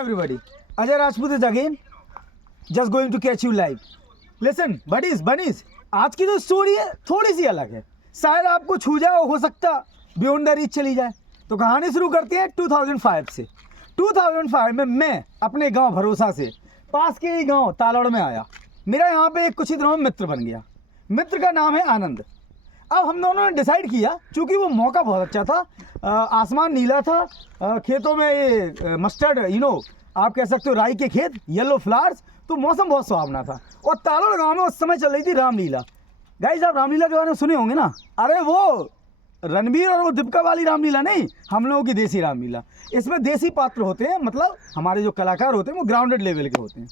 everybody. Ajay Rajput is again just going to catch you live. Listen, buddies, आज की जो story है थोड़ी सी अलग है, शायद आपको छू जाए, हो सकता बियॉन्ड द रीच चली जाए। तो कहानी शुरू करते हैं 2005 से। 2005 में मैं अपने गांव भरोसा से पास के ही गांव तालड़ में आया। मेरा यहाँ पे कुछ ही दिनों में मित्र बन गया। मित्र का नाम है आनंद। अब हम दोनों ने डिसाइड किया, चूँकि वो मौका बहुत अच्छा था, आसमान नीला था, खेतों में ये मस्टर्ड आप कह सकते हो राई के खेत, येलो फ्लावर्स, तो मौसम बहुत सुहावना था। और तालोड़ गांव में उस समय चल रही थी रामलीला। गाइस आप रामलीला के बारे में सुने होंगे ना? अरे वो रणबीर और वो दीपिका वाली रामलीला नहीं, हम लोगों की देसी रामलीला। इसमें देसी पात्र होते हैं, मतलब हमारे जो कलाकार होते हैं वो ग्राउंडेड लेवल के होते हैं।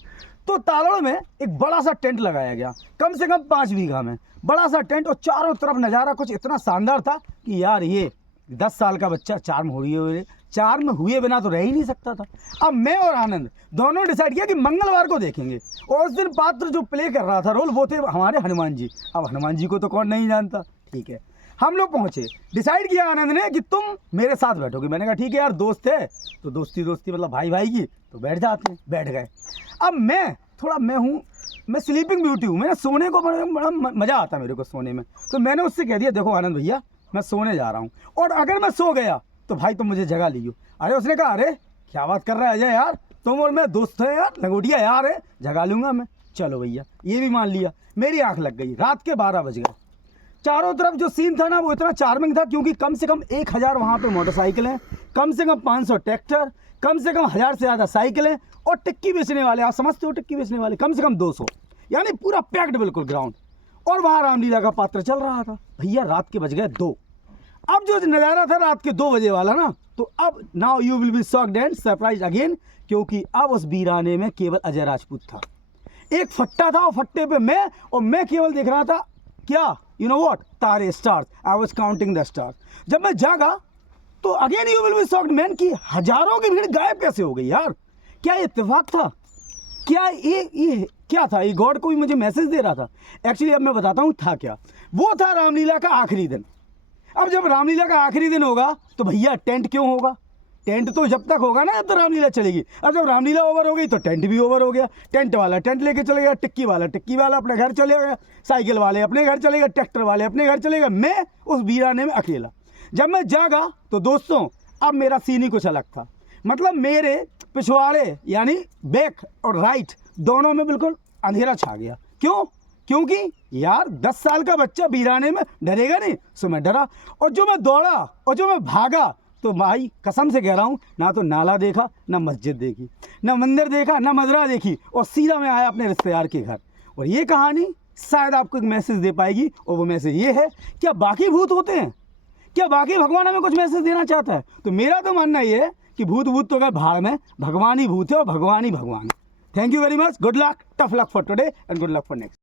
तो तालोड़ में एक बड़ा सा टेंट लगाया गया, कम से कम 5 बीघा में बड़ा सा टेंट, और चारों तरफ नज़ारा कुछ इतना शानदार था कि यार ये 10 साल का बच्चा चार्म हुए बिना तो रह ही नहीं सकता था। अब मैं और आनंद दोनों डिसाइड किया कि मंगलवार को देखेंगे, और उस दिन पात्र जो प्ले कर रहा था रोल वो थे हमारे हनुमान जी। अब हनुमान जी को तो कौन नहीं जानता, ठीक है। हम लोग पहुँचे, डिसाइड किया आनंद ने कि तुम मेरे साथ बैठोगे। मैंने कहा ठीक है यार, दोस्त है तो दोस्ती मतलब भाई की, तो बैठ जाते हैं। बैठ गए। अब मैं स्लीपिंग ब्यूटी हूँ, मैंने सोने को बड़ा मज़ा आता है मेरे को सोने में। तो मैंने उससे कह दिया देखो आनंद भैया मैं सोने जा रहा हूँ, और अगर मैं सो गया तो भाई तुम मुझे जगा लीजिए। अरे उसने कहा अरे क्या बात कर रहा है अजय यार, तुम और मैं दोस्त है यार, लंगोटिया यार है, जगा लूँगा मैं। चलो भैया, ये भी मान लिया। मेरी आँख लग गई, रात के 12 बज गए। चारों तरफ जो सीन था ना वो इतना चार्मिंग था, क्योंकि कम से कम 1000 वहाँ पे मोटरसाइकिलें, कम से कम 500 ट्रैक्टर, कम से कम 1000 से ज़्यादा साइकिलें, और टिक्की बेचने वाले, आप समझते हो टिक्की बेचने वाले, कम से कम 200, यानी पूरा पैक्ड बिल्कुल ग्राउंड। और वहाँ रामलीला का पात्र चल रहा था। भैया रात के बज गए 2। अब जो नज़ारा था रात के 2 बजे वाला ना, तो अब now you will be shocked and surprise again, क्योंकि अब उस वीराने में केवल अजय राजपूत था। एक फट्टा था और फट्टे पे मैं केवल देख रहा था क्या, यू नो व्हाट, तारे, stars. I was counting the stars. जब मैं जागा तो again you will be shocked man कि हजारों की भीड़ गायब कैसे हो गई यार। क्या इत्तेफाक था? क्या ये क्या था? ये गॉड को भी मुझे मैसेज दे रहा था? एक्चुअली अब मैं बताता हूँ था क्या। वो था रामलीला का आखिरी दिन। अब जब रामलीला का आखिरी दिन होगा तो भैया टेंट क्यों होगा? टेंट तो जब तक होगा ना जब तक रामलीला चलेगी। अब जब रामलीला ओवर हो गई तो टेंट भी ओवर हो गया। टेंट वाला टेंट लेके चले गया, टिक्की वाला अपने घर चले गया, साइकिल वाले अपने घर चले गए, ट्रैक्टर वाले अपने घर चले गए, मैं उस वीराने में अकेला। जब मैं जागा तो दोस्तों अब मेरा सीन ही कुछ अलग था। मतलब मेरे पिछवाड़े यानी बैक और राइट दोनों में बिल्कुल अंधेरा छा गया। क्यों? क्योंकि यार 10 साल का बच्चा वीराने में डरेगा नहीं, सो मैं डरा। और जो मैं दौड़ा और जो मैं भागा, तो भाई कसम से कह रहा हूँ, ना तो नाला देखा, ना मस्जिद देखी, ना मंदिर देखा, ना मजरा देखी, और सीधा मैं आया अपने रिश्तेदार के घर। और ये कहानी शायद आपको एक मैसेज दे पाएगी, और वो मैसेज ये है, क्या बाकी भूत होते हैं? क्या बाकी भगवान हमें कुछ मैसेज देना चाहता है? तो मेरा तो मानना ये है कि भूत तो गए भाड़ में, भगवान ही भूत है और भगवान ही भगवान है। Thank you very much, good luck, tough luck for today and good luck for next.